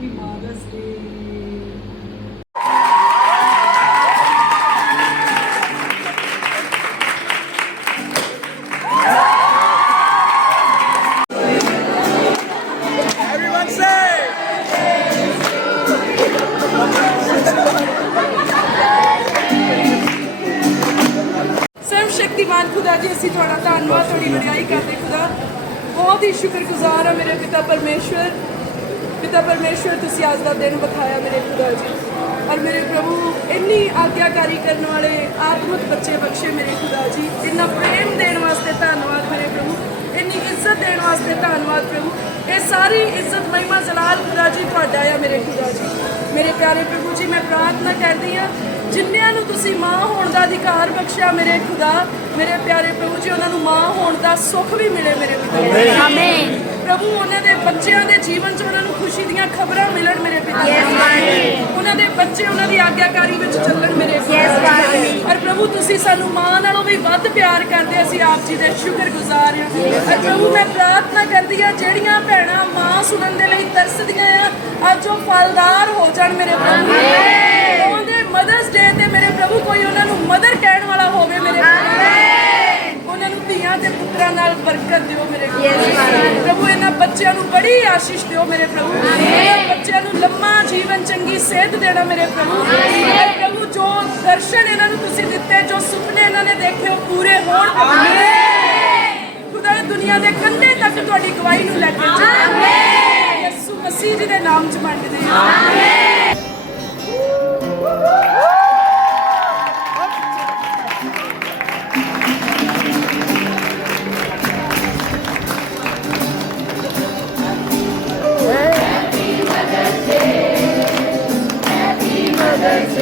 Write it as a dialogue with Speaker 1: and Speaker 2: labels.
Speaker 1: Happy mothers ਡੇ ਸ਼ਕਤੀਮਾਨ ਖੁਦਾ ਜੀ, ਅਸੀਂ ਤੁਹਾਡਾ ਧੰਨਵਾਦ, ਤੁਹਾਡੀ ਵਡਿਆਈ ਕਰਦੇ ਖੁਦਾ। ਬਹੁਤ ਹੀ ਸ਼ੁਕਰਗੁਜ਼ਾਰ ਹਾਂ ਮੇਰੇ ਪਿਤਾ ਪਰਮੇਸ਼ਵਰ। ਪਿਤਾ ਪਰਮੇਸ਼ਵਰ, ਤੁਸੀਂ ਅੱਜ ਦਾ ਦਿਨ ਵਿਖਾਇਆ ਮੇਰੇ ਖੁਦਾ ਜੀ। ਔਰ ਮੇਰੇ ਪ੍ਰਭੂ, ਇੰਨੀ ਆਗਿਆਕਾਰੀ ਕਰਨ ਵਾਲੇ ਆਤਮਿਕ ਬੱਚੇ ਬਖਸ਼ੇ ਮੇਰੇ ਖੁਦਾ ਜੀ। ਇੰਨਾ ਪ੍ਰੇਮ ਦੇਣ ਵਾਸਤੇ ਧੰਨਵਾਦ ਮੇਰੇ ਪ੍ਰਭੂ। ਇੰਨੀ ਇੱਜ਼ਤ ਦੇਣ ਵਾਸਤੇ ਧੰਨਵਾਦ ਪ੍ਰਭੂ। ਇਹ ਸਾਰੀ ਇੱਜ਼ਤ ਮਹਿਮਾ ਜਲਾਲ ਖੁਦਾ ਜੀ, ਤੁਹਾਡਾ ਆ ਮੇਰੇ ਖੁਦਾ ਜੀ। ਮੇਰੇ ਪਿਆਰੇ ਪ੍ਰਭੂ ਜੀ, ਮੈਂ ਪ੍ਰਾਰਥਨਾ ਕਰਦੀ ਹਾਂ, ਜਿੰਨਿਆਂ ਨੂੰ ਤੁਸੀਂ ਮਾਂ ਹੋਣ ਦਾ ਅਧਿਕਾਰ ਬਖਸ਼ਿਆ ਮੇਰੇ ਖੁਦਾ ਮੇਰੇ ਪਿਆਰੇ ਪ੍ਰਭੂ ਜੀ, ਉਹਨਾਂ ਨੂੰ ਮਾਂ ਹੋਣ ਦਾ ਸੁੱਖ ਵੀ ਮਿਲੇ ਮੇਰੇ ਪਿਤਾ ਆਮੀਨ ਪ੍ਰਭੂ ਉਹਨਾਂ ਦੇ ਬੱਚਿਆਂ ਦੇ ਜੀਵਨ 'ਚ ਉਹਨਾਂ ਨੂੰ ਖੁਸ਼ੀ ਦੀਆਂ ਖਬਰਾਂ ਮਿਲਣ ਮੇਰੇ ਪਿਤਾ ਉਹਨਾਂ ਦੇ ਬੱਚੇ ਉਹਨਾਂ ਦੀ ਆਗਿਆਕਾਰੀ ਵਿੱਚ ਚੱਲਣ ਮੇਰੇ ਪਿਤਾ ਔਰ ਪ੍ਰਭੂ ਤੁਸੀਂ ਸਾਨੂੰ ਮਾਂ ਨਾਲੋਂ ਵੀ ਵੱਧ ਪਿਆਰ ਕਰਦੇ ਅਸੀਂ ਆਪ ਜੀ ਦੇ ਸ਼ੁਕਰਗੁਜ਼ਾਰ ਹਾਂ। ਔਰ ਪ੍ਰਭੂ ਮੈਂ ਪ੍ਰਾਰਥਨਾ ਕਰਦੀ ਹਾਂ ਜਿਹੜੀਆਂ ਭੈਣਾਂ ਮਾਂ ਸੁਣਨ ਦੇ ਲਈ ਤਰਸਦੀਆਂ ਆ ਅੱਜ ਉਹ ਫਲਦਾਰ ਹੋ ਜਾਣ ਮੇਰੇ ਪ੍ਰਭੂ ਉਹਦੇ ਮਦਰਸ ਡੇ ਤੇ ਮੇਰੇ ਪ੍ਰਭੂ ਕੋਈ ਉਹਨਾਂ ਨੂੰ ਮਦਰ ਕਹਿਣ ਵਾਲਾ ਹੋਵੇ ਮੇਰੇ ਪ੍ਰਭੂ ਉਹਨਾਂ ਨੂੰ ਧੀਆਂ ਤੇ ਪੁੱਤਰਾਂ ਨਾਲ ਬਰਕਤ ਦਿਓ ਮੇਰੇ ਪ੍ਰਭੂ ਪ੍ਰਭੂ ਇਹਨਾਂ ਬੱਚਿਆਂ ਨੂੰ ਬੜੀ ਆਸ਼ੀਸ਼ ਦਿਓ ਮੇਰੇ ਪ੍ਰਭੂ। ਬੱਚਿਆਂ ਨੂੰ ਲੰਮਾ ਜੀਵਨ ਚੰਗੀ ਸਿਹਤ ਦੇਣਾ ਮੇਰੇ ਪ੍ਰਭੂ। ਪ੍ਰਭੂ ਜੋ ਦਰਸ਼ਨ ਇਹਨਾਂ ਨੂੰ ਤੁਸੀਂ ਦਿੱਤੇ ਜੋ ਸੁਪਨੇ ਇਹਨਾਂ ਨੇ ਦੇਖੇ ਉਹ ਪੂਰੇ ਹੋਣ। ਖੁਦਾ ਦੁਨੀਆ ਦੇ ਕੰਢੇ ਤੱਕ ਤੁਹਾਡੀ ਗਵਾਹੀ ਨੂੰ ਲੈ ਕੇ ਚੱਲੇ ਯਿਸੂ ਮਸੀਹ ਜੀ ਦੇ ਨਾਮ 'ਚ ਮੰਗਦੇ ਹਾਂ। ਪ੍ਰਭੂ